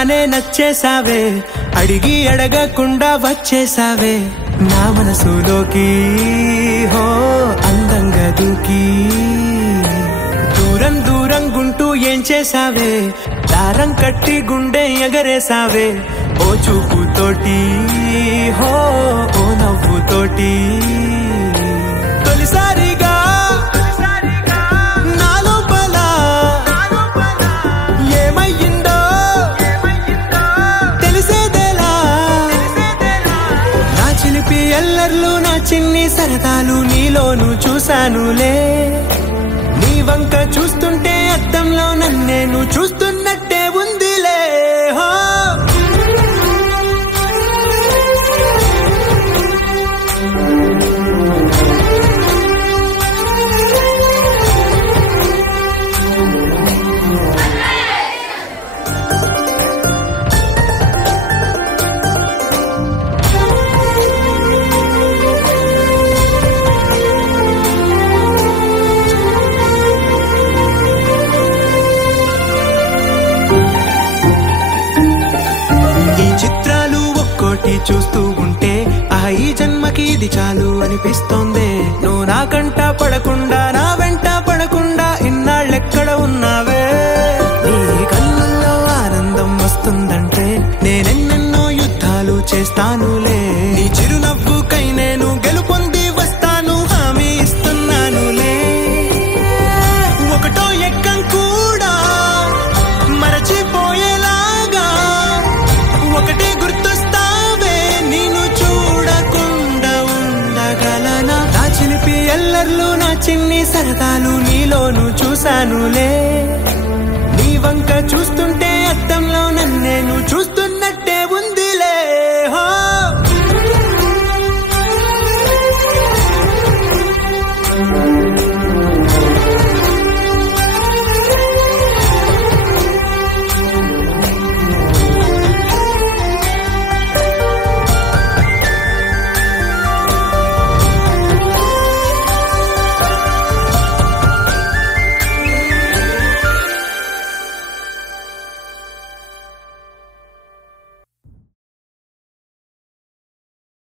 చూడగానే నచ్చేసావే, అడిగి అడగకుండా వచ్చేసావే నా మనసులోకి. హో అందంగా దూకి దూరం దూరం గుంటూ ఏం చేసావే, దారం కట్టి గుండె ఎగరేసావే ఓ చూపుతోటి, హో ఓ నవ్వుతోటి. తొలిసారిగా నా లోపల ఏమయ్యిందో తెలిసేదేలా. నా చిలిపి ఎల్లర్లు నా చిన్ని సరదాలు నీలోను చూశానులే. నీ వంక చూస్తుంటే అద్దంలో నన్నేను చూస్తున్నట్టే ఉందిలే. చూస్తూ ఉంటే ఈ జన్మకి ఇది చాలు అనిపిస్తోంది. నువ్వు నా కంట పడకుండా నా వెంట పడకుండా ఇన్నాళ్ళెక్కడ ఉన్నావే. నీ కళ్ళల్లో ఆనందం వస్తుందంటే నేనెన్నెన్నో యుద్ధాలు చేస్తానులే. నీ చిరునవ్వుకై నేను గెలుపొంది వస్తాను హామీ ఇస్తున్నానులే. ఒకటో ఎక్కం కూడా మరచిపోయేలాగా ఒకటే ఎల్లర్లు నా చిన్ని సరదాలు నీలోను చూశానులే. నీ వంక చూస్తుంటే అద్దంలో నన్నేను చూస్తాను.